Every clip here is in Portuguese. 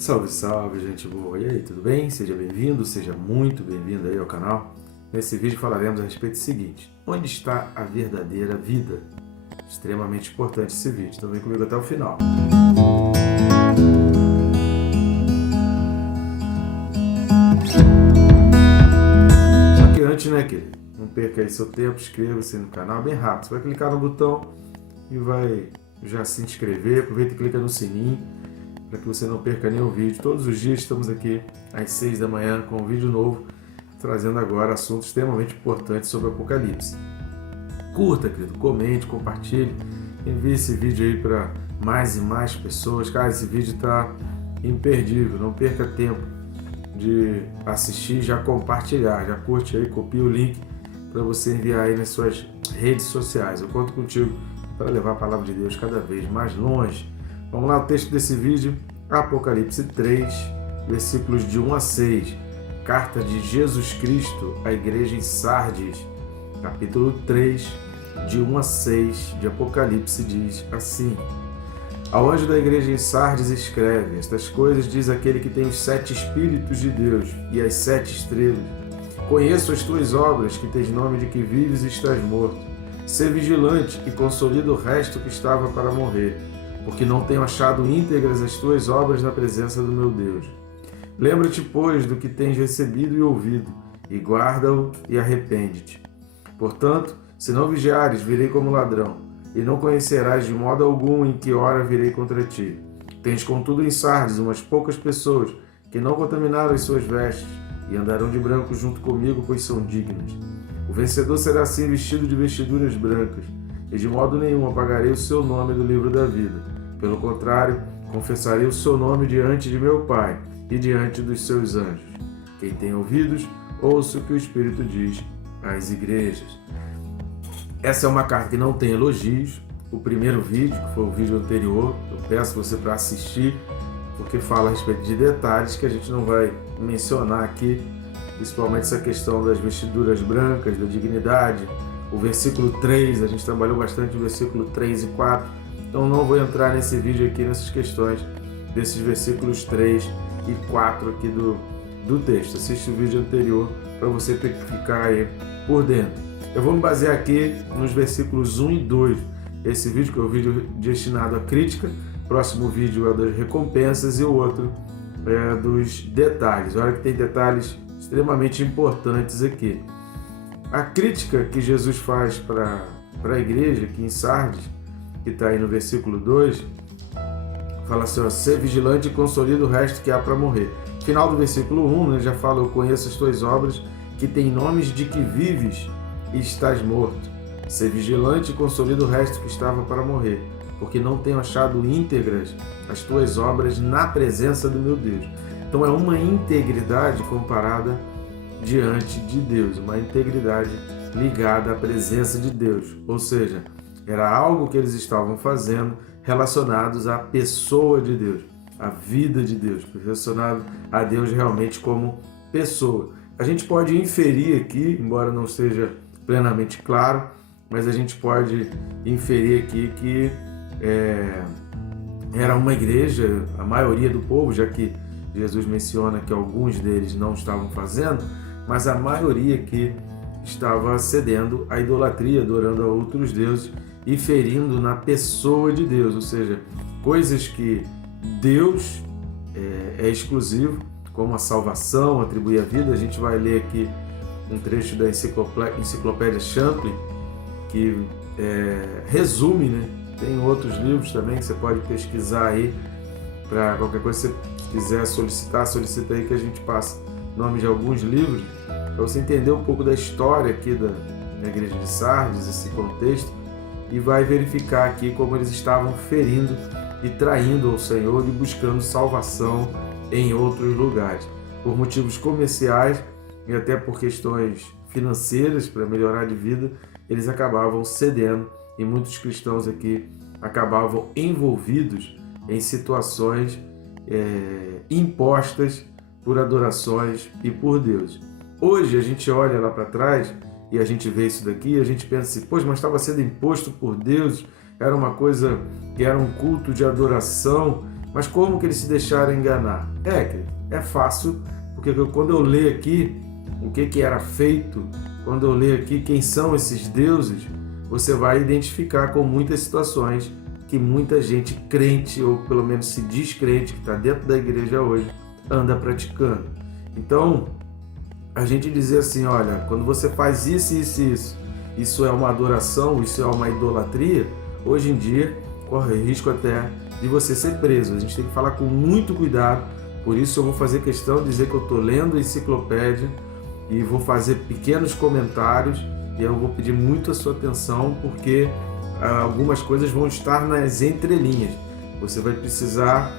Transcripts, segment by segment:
Salve, salve, gente boa! E aí, tudo bem? Seja bem-vindo, seja muito bem-vindo aí ao canal. Nesse vídeo falaremos a respeito do seguinte: onde está a verdadeira vida? Extremamente importante esse vídeo, então vem comigo até o final. Só que antes, né, querido? Não perca aí seu tempo, inscreva-se no canal bem rápido. Você vai clicar no botão e vai já se inscrever, aproveita e clica no sininho para que você não perca nenhum vídeo. Todos os dias estamos aqui às 6 da manhã com um vídeo novo, trazendo agora assuntos extremamente importantes sobre o Apocalipse. Curta, querido, comente, compartilhe, envie esse vídeo aí para mais e mais pessoas. Cara, esse vídeo está imperdível, não perca tempo de assistir, já compartilhar, já curte aí, copia o link para você enviar aí nas suas redes sociais. Eu conto contigo para levar a palavra de Deus cada vez mais longe. Vamos lá, o texto desse vídeo, Apocalipse 3, versículos de 1 a 6. Carta de Jesus Cristo à igreja em Sardes, capítulo 3, de 1 a 6 de Apocalipse, diz assim: Ao anjo da igreja em Sardes escreve: Estas coisas diz aquele que tem os 7 Espíritos de Deus e as 7 estrelas. Conheço as tuas obras, que tens nome de que vives e estás morto. Sê vigilante e consolida o resto que estava para morrer, porque não tenho achado íntegras as tuas obras na presença do meu Deus. Lembra-te, pois, do que tens recebido e ouvido, e guarda-o e arrepende-te. Portanto, se não vigiares, virei como ladrão, e não conhecerás de modo algum em que hora virei contra ti. Tens, contudo, em Sardes umas poucas pessoas que não contaminaram as suas vestes, e andarão de branco junto comigo, pois são dignas. O vencedor será assim vestido de vestiduras brancas, e de modo nenhum apagarei o seu nome do livro da vida. Pelo contrário, confessarei o seu nome diante de meu Pai e diante dos seus anjos. Quem tem ouvidos, ouça o que o Espírito diz às igrejas. Essa é uma carta que não tem elogios. O primeiro vídeo, que foi o vídeo anterior, eu peço você para assistir, porque fala a respeito de detalhes que a gente não vai mencionar aqui, principalmente essa questão das vestiduras brancas, da dignidade. O versículo 3, a gente trabalhou bastante o versículo 3 e 4, então não vou entrar nesse vídeo aqui, nessas questões desses versículos 3 e 4 aqui do texto. Assiste o vídeo anterior para você ficar aí por dentro. Eu vou me basear aqui nos versículos 1 e 2. Esse vídeo que é o vídeo destinado à crítica, próximo vídeo é das recompensas e o outro é dos detalhes. Olha que tem detalhes extremamente importantes aqui. A crítica que Jesus faz para a igreja aqui em Sardes, que está aí no versículo 2, fala assim: ó, ser vigilante e consolida o resto que há para morrer. Final do versículo 1, né, já fala: eu conheço as tuas obras, que têm nomes de que vives e estás morto. Ser vigilante e consolida o resto que estava para morrer, porque não tenho achado íntegras as tuas obras na presença do meu Deus. Então é uma integridade comparada diante de Deus, uma integridade ligada à presença de Deus, ou seja, era algo que eles estavam fazendo relacionados à pessoa de Deus, à vida de Deus, relacionado a Deus realmente como pessoa. A gente pode inferir aqui, embora não esteja plenamente claro, mas a gente pode inferir aqui que era uma igreja, a maioria do povo, já que Jesus menciona que alguns deles não estavam fazendo, mas a maioria que estava cedendo à idolatria, adorando a outros deuses e ferindo na pessoa de Deus, ou seja, coisas que Deus é exclusivo, como a salvação, atribuir a vida. A gente vai ler aqui um trecho da enciclopédia Champlin, que resume, né? Tem outros livros também que você pode pesquisar aí, para qualquer coisa que você quiser solicitar, solicita aí que a gente passe o nome de alguns livros, para você entender um pouco da história aqui da igreja de Sardes, esse contexto, e vai verificar aqui como eles estavam ferindo e traindo ao Senhor e buscando salvação em outros lugares. Por motivos comerciais e até por questões financeiras, para melhorar de vida, eles acabavam cedendo, e muitos cristãos aqui acabavam envolvidos em situações impostas por adorações e por Deus. Hoje a gente olha lá para trás e a gente vê isso daqui e a gente pensa assim: poxa, mas estava sendo imposto por Deus, era uma coisa que era um culto de adoração Mas como que eles se deixaram enganar? É fácil, porque quando eu leio aqui o que era feito, quando eu leio aqui quem são esses deuses, você vai identificar com muitas situações que muita gente crente, ou pelo menos se diz crente, que está dentro da igreja hoje, anda praticando. Então, a gente dizer assim, olha, quando você faz isso, isso é uma adoração, isso é uma idolatria, hoje em dia corre risco até de você ser preso. A gente tem que falar com muito cuidado, por isso eu vou fazer questão de dizer que eu estou lendo a enciclopédia e vou fazer pequenos comentários e eu vou pedir muito a sua atenção, porque algumas coisas vão estar nas entrelinhas. Você vai precisar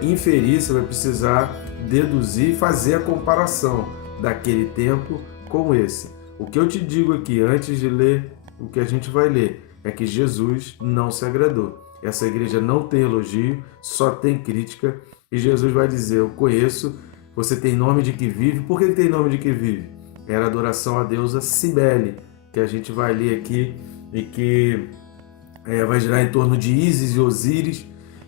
inferir, você vai precisar deduzir e fazer a comparação daquele tempo com esse. O que eu te digo aqui, antes de ler o que a gente vai ler, é que Jesus não se agradou. Essa igreja não tem elogio, só tem crítica, e Jesus vai dizer, eu conheço, você tem nome de que vive. Por que tem nome de que vive? Era adoração à deusa Cibele, que a gente vai ler aqui, e que vai girar em torno de Ísis e Osíris.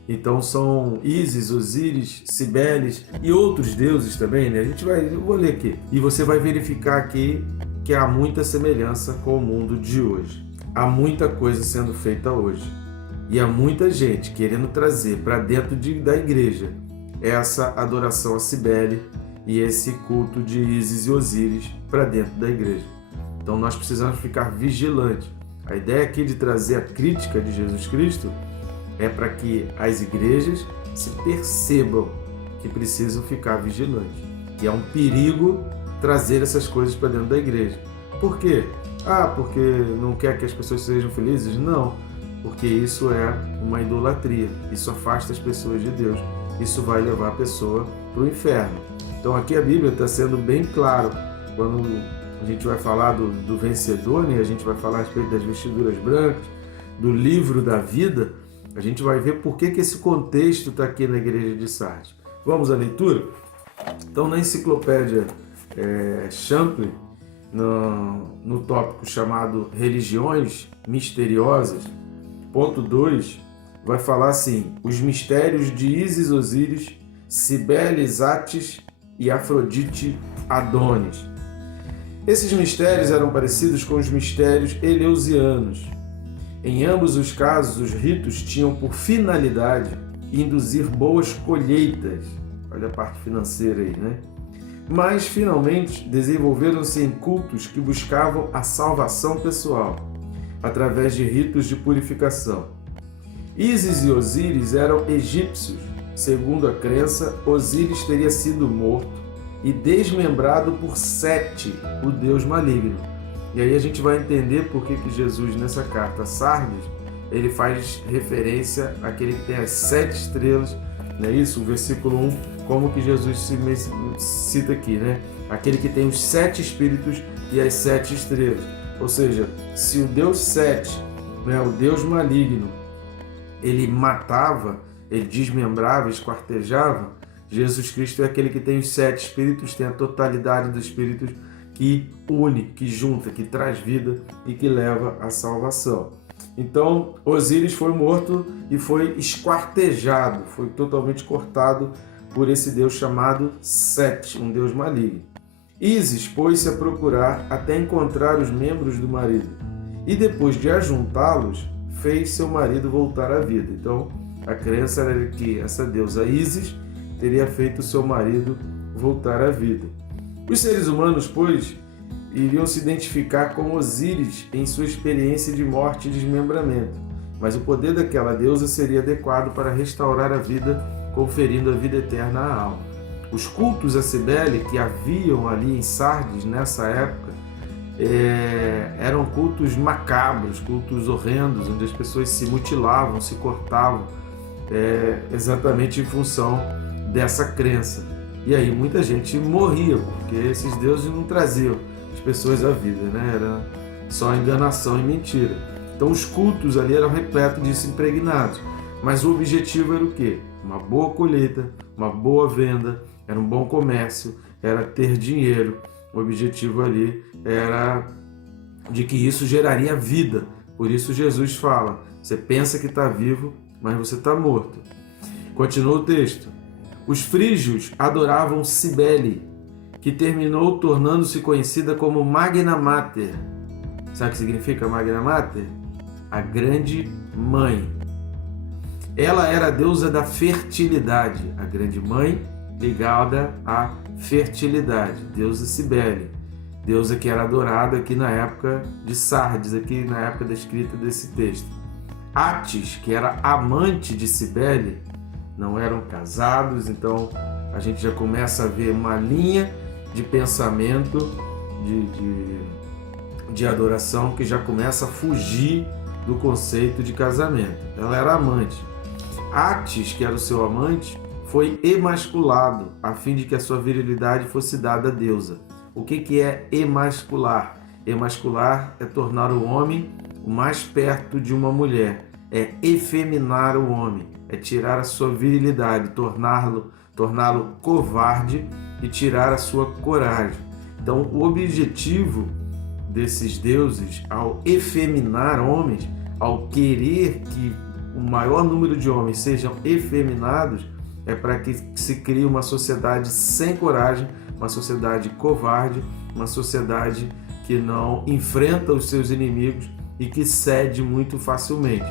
Então são Ísis, Osíris, Cibeles e outros deuses também, né? Eu vou ler aqui. E você vai verificar aqui que há muita semelhança com o mundo de hoje. Há muita coisa sendo feita hoje. E há muita gente querendo trazer para dentro da igreja essa adoração a Cibele e esse culto de Ísis e Osíris para dentro da igreja. Então nós precisamos ficar vigilantes. A ideia aqui de trazer a crítica de Jesus Cristo é para que as igrejas se percebam que precisam ficar vigilantes, que é um perigo trazer essas coisas para dentro da igreja. Por quê? Porque não quer que as pessoas sejam felizes? Não, porque isso é uma idolatria, isso afasta as pessoas de Deus, isso vai levar a pessoa para o inferno. Então aqui a Bíblia está sendo bem claro, quando a gente vai falar do vencedor, né? A gente vai falar a respeito das vestiduras brancas, do livro da vida, a gente vai ver por que esse contexto está aqui na igreja de Sardes. Vamos à leitura? Então, na enciclopédia Champlin, no tópico chamado Religiões Misteriosas, ponto 2, vai falar assim, os mistérios de Ísis, Osíris, Cibele, Zatis e Afrodite Adonis. Esses mistérios eram parecidos com os mistérios eleusianos. Em ambos os casos, os ritos tinham por finalidade induzir boas colheitas. Olha a parte financeira aí, né? Mas, finalmente, desenvolveram-se em cultos que buscavam a salvação pessoal, através de ritos de purificação. Ísis e Osíris eram egípcios. Segundo a crença, Osíris teria sido morto e desmembrado por Sete, o deus maligno. E aí a gente vai entender por que Jesus, nessa carta a Sardes, ele faz referência àquele que tem as 7 estrelas, não é isso? O versículo 1, como que Jesus se cita aqui, né? Aquele que tem os 7 espíritos e as 7 estrelas. Ou seja, se o Deus Sete, né, o Deus maligno, ele matava, ele desmembrava, esquartejava, Jesus Cristo é aquele que tem os 7 espíritos, tem a totalidade dos espíritos que une, que junta, que traz vida e que leva à salvação. Então, Osíris foi morto e foi esquartejado, foi totalmente cortado por esse deus chamado Sete, um deus maligno. Ísis pôs-se a procurar até encontrar os membros do marido e depois de ajuntá-los, fez seu marido voltar à vida. Então, a crença era que essa deusa Ísis teria feito seu marido voltar à vida. Os seres humanos, pois, iriam se identificar com Osíris em sua experiência de morte e desmembramento, mas o poder daquela deusa seria adequado para restaurar a vida, conferindo a vida eterna à alma. Os cultos a Cibele que haviam ali em Sardes nessa época eram cultos macabros, cultos horrendos, onde as pessoas se mutilavam, se cortavam, exatamente em função dessa crença. E aí muita gente morria, porque esses deuses não traziam as pessoas à vida, né? Era só enganação e mentira. Então os cultos ali eram repletos disso, impregnados. Mas o objetivo era o quê? Uma boa colheita, uma boa venda, era um bom comércio, era ter dinheiro. O objetivo ali era de que isso geraria vida. Por isso Jesus fala, você pensa que está vivo, mas você está morto. Continua o texto. Os frígios adoravam Cibele, que terminou tornando-se conhecida como Magna Mater. Sabe o que significa Magna Mater? A grande mãe. Ela era a deusa da fertilidade, a grande mãe ligada à fertilidade, deusa Cibele, deusa que era adorada aqui na época de Sardes, aqui na época da escrita desse texto. Atis, que era amante de Cibele, não eram casados, então a gente já começa a ver uma linha de pensamento, de adoração que já começa a fugir do conceito de casamento. Ela era amante. Atis, que era o seu amante, foi emasculado, a fim de que a sua virilidade fosse dada à deusa. O que é emascular? Emascular é tornar o homem o mais perto de uma mulher, é efeminar o homem, é tirar a sua virilidade, torná-lo covarde e tirar a sua coragem. Então, o objetivo desses deuses, ao efeminar homens, ao querer que o maior número de homens sejam efeminados, é para que se crie uma sociedade sem coragem, uma sociedade covarde, uma sociedade que não enfrenta os seus inimigos e que cede muito facilmente.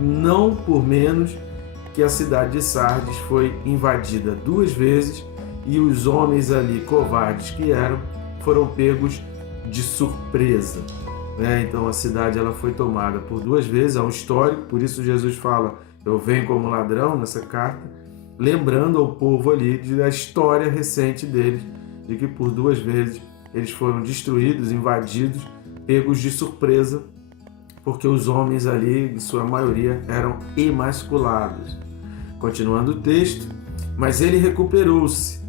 Não por menos que a cidade de Sardes foi invadida 2 vezes e os homens ali covardes que eram foram pegos de surpresa. Então a cidade ela foi tomada por 2 vezes, há um histórico, por isso Jesus fala, eu venho como ladrão nessa carta, lembrando ao povo ali da história recente deles, de que por 2 vezes eles foram destruídos, invadidos, pegos de surpresa, porque os homens ali, em sua maioria, eram emasculados. Continuando o texto, mas ele recuperou-se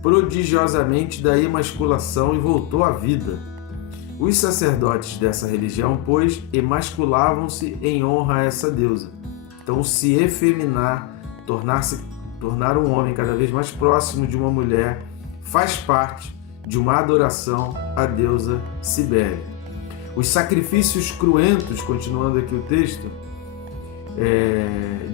prodigiosamente da emasculação e voltou à vida. Os sacerdotes dessa religião, pois, emasculavam-se em honra a essa deusa. Então, se efeminar, tornar um homem cada vez mais próximo de uma mulher, faz parte de uma adoração à deusa Cibele. Os sacrifícios cruentos, continuando aqui o texto,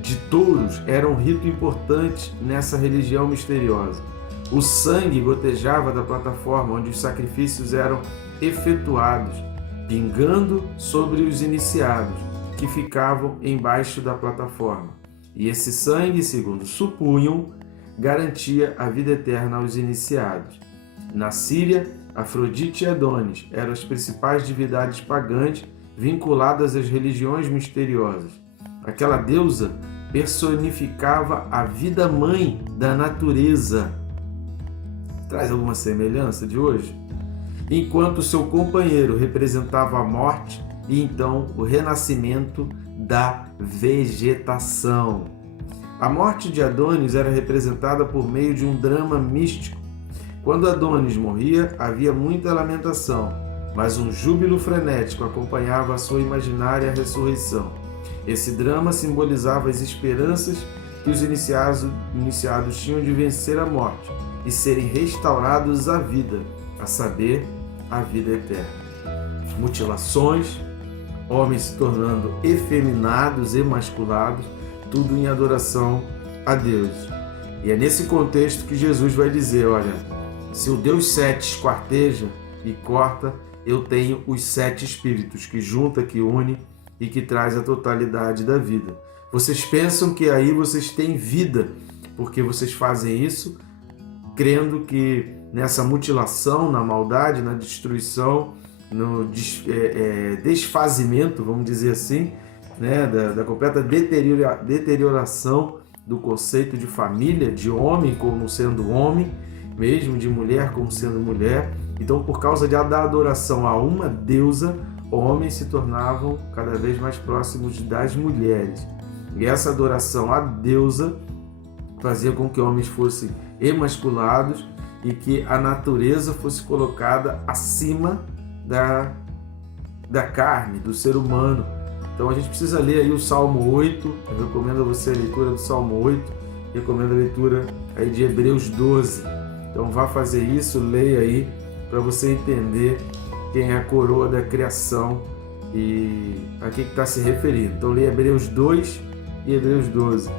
de touros eram um rito importante nessa religião misteriosa. O sangue gotejava da plataforma onde os sacrifícios eram efetuados, pingando sobre os iniciados, que ficavam embaixo da plataforma. E esse sangue, segundo supunham, garantia a vida eterna aos iniciados. Na Síria, Afrodite e Adonis eram as principais divindades pagãs vinculadas às religiões misteriosas. Aquela deusa personificava a vida-mãe da natureza. Traz alguma semelhança de hoje? Enquanto seu companheiro representava a morte e então o renascimento da vegetação. A morte de Adonis era representada por meio de um drama místico. Quando Adonis morria, havia muita lamentação, mas um júbilo frenético acompanhava a sua imaginária ressurreição. Esse drama simbolizava as esperanças que os iniciados tinham de vencer a morte e serem restaurados à vida, a saber, a vida eterna. Mutilações, homens se tornando efeminados, emasculados, tudo em adoração a Deus. E é nesse contexto que Jesus vai dizer, olha, se o Deus 7 esquarteja e corta, eu tenho os 7 espíritos que junta, que une e que traz a totalidade da vida. Vocês pensam que aí vocês têm vida, porque vocês fazem isso crendo que nessa mutilação, na maldade, na destruição, no desfazimento, vamos dizer assim, da completa deterioração do conceito de família, de homem como sendo homem, mesmo de mulher como sendo mulher. Então, por causa da adoração a uma deusa, homens se tornavam cada vez mais próximos das mulheres. E essa adoração à deusa fazia com que homens fossem emasculados e que a natureza fosse colocada acima da carne, do ser humano. Então a gente precisa ler aí o Salmo 8, eu recomendo a você a leitura do Salmo 8, recomendo a leitura aí de Hebreus 12. Então vá fazer isso, leia aí, para você entender quem é a coroa da criação e a que está se referindo. Então leia Hebreus 2 e Hebreus 12.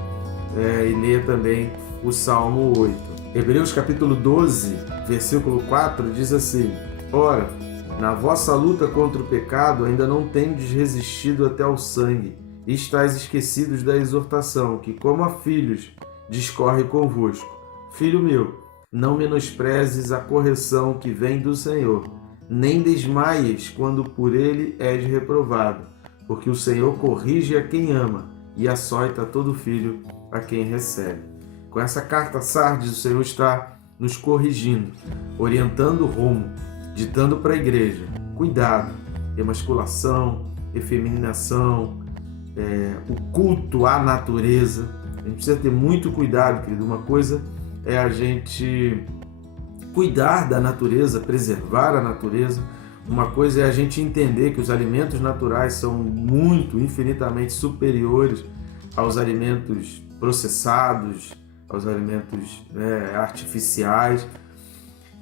e leia também o Salmo 8. Hebreus capítulo 12, versículo 4 diz assim: Ora, na vossa luta contra o pecado ainda não tendes resistido até ao sangue, e estáis esquecidos da exortação, que como a filhos discorre convosco. Filho meu, não menosprezes a correção que vem do Senhor, nem desmaies quando por ele és reprovado, porque o Senhor corrige a quem ama e açoita todo filho a quem recebe. Com essa carta Sardes, o Senhor está nos corrigindo, orientando o rumo, ditando para a igreja: cuidado, emasculação, efeminação, o culto à natureza. A gente precisa ter muito cuidado, querido. Uma coisa é a gente cuidar da natureza, preservar a natureza. Uma coisa é a gente entender que os alimentos naturais são muito, infinitamente superiores aos alimentos processados, aos alimentos artificiais,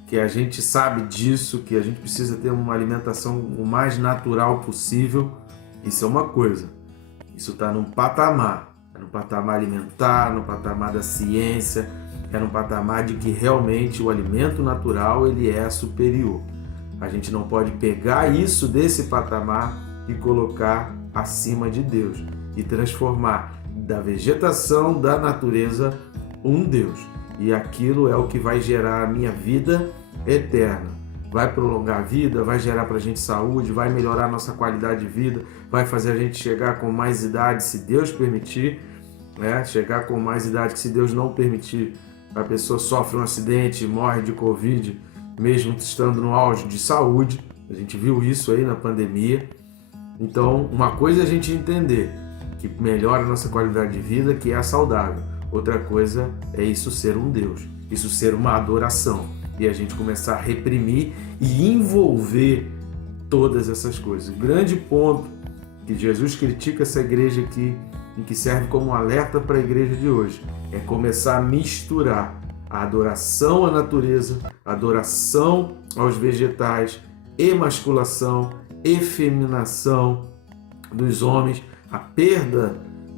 que a gente sabe disso, que a gente precisa ter uma alimentação o mais natural possível. Isso é uma coisa. Isso está num patamar. É no patamar alimentar, no patamar da ciência, é no patamar de que realmente o alimento natural ele é superior. A gente não pode pegar isso desse patamar e colocar acima de Deus e transformar da vegetação, da natureza, um Deus. E aquilo é o que vai gerar a minha vida eterna. Vai prolongar a vida, vai gerar para a gente saúde, vai melhorar a nossa qualidade de vida, vai fazer a gente chegar com mais idade, se Deus permitir, chegar com mais idade, que se Deus não permitir, a pessoa sofre um acidente, morre de Covid, mesmo estando no auge de saúde. A gente viu isso aí na pandemia. Então, uma coisa é a gente entender que melhora a nossa qualidade de vida, que é saudável. Outra coisa é isso ser um Deus, isso ser uma adoração. E a gente começar a reprimir e envolver todas essas coisas. O grande ponto que Jesus critica essa igreja aqui, em que serve como um alerta para a igreja de hoje, é começar a misturar a adoração à natureza, a adoração aos vegetais, emasculação, efeminação dos homens, a perda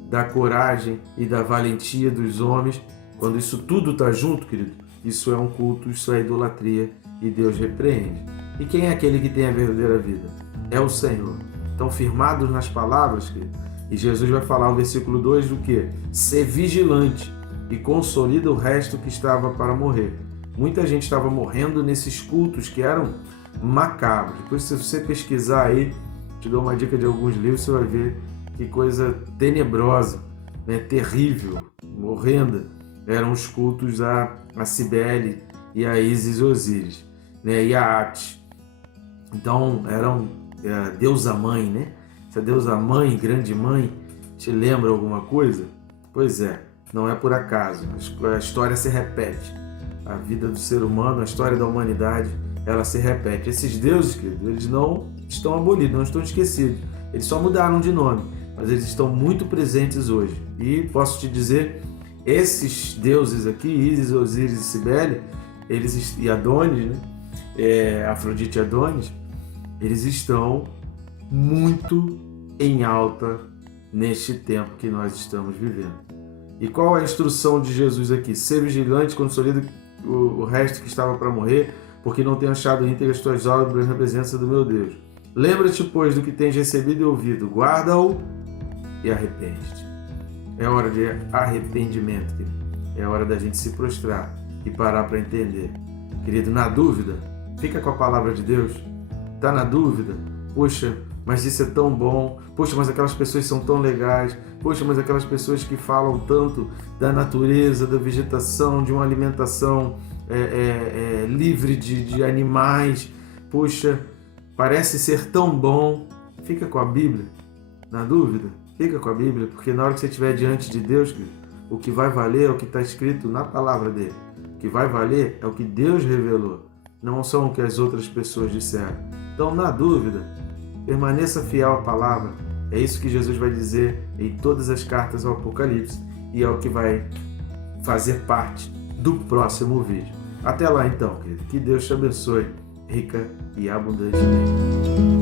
da coragem e da valentia dos homens. Quando isso tudo está junto, querido, isso é um culto, isso é idolatria e Deus repreende. E quem é aquele que tem a verdadeira vida? É o Senhor. Então, firmados nas palavras, querido, e Jesus vai falar no versículo 2 do quê? Ser vigilante e consolida o resto que estava para morrer. Muita gente estava morrendo nesses cultos que eram macabros. Depois, se você pesquisar aí, te dou uma dica de alguns livros, você vai ver que coisa tenebrosa, terrível, horrenda, eram os cultos a Cibele e a Ísis Osíris, e a Ate. Então, eram a deusa mãe, né? Essa deusa mãe, grande mãe, te lembra alguma coisa? Pois é, não é por acaso. A história se repete. A vida do ser humano, a história da humanidade, ela se repete. Esses deuses, querido, eles não estão abolidos, não estão esquecidos. Eles só mudaram de nome, mas eles estão muito presentes hoje. E posso te dizer, esses deuses aqui, Ísis, Osíris e Cibele, e Adonis, Afrodite e Adonis, eles estão muito em alta neste tempo que nós estamos vivendo. E qual é a instrução de Jesus aqui? Ser vigilante, consolida o resto que estava para morrer, porque não tenho achado íntegras as tuas obras na presença do meu Deus. Lembra-te, pois, do que tens recebido e ouvido, guarda-o e arrepende-te. É hora de arrependimento, querido. É hora da gente se prostrar e parar para entender. Querido, na dúvida, fica com a palavra de Deus. Tá na dúvida? Poxa, mas isso é tão bom. Poxa, mas aquelas pessoas são tão legais. Poxa, mas aquelas pessoas que falam tanto da natureza, da vegetação, de uma alimentação livre de animais. Poxa, parece ser tão bom. Fica com a Bíblia. Na dúvida, fica com a Bíblia, porque na hora que você estiver diante de Deus, o que vai valer é o que está escrito na palavra dele. O que vai valer é o que Deus revelou, não são o que as outras pessoas disseram. Então, na dúvida, permaneça fiel à palavra. É isso que Jesus vai dizer em todas as cartas ao Apocalipse e é o que vai fazer parte do próximo vídeo. Até lá então, querido. Que Deus te abençoe rica e abundantemente.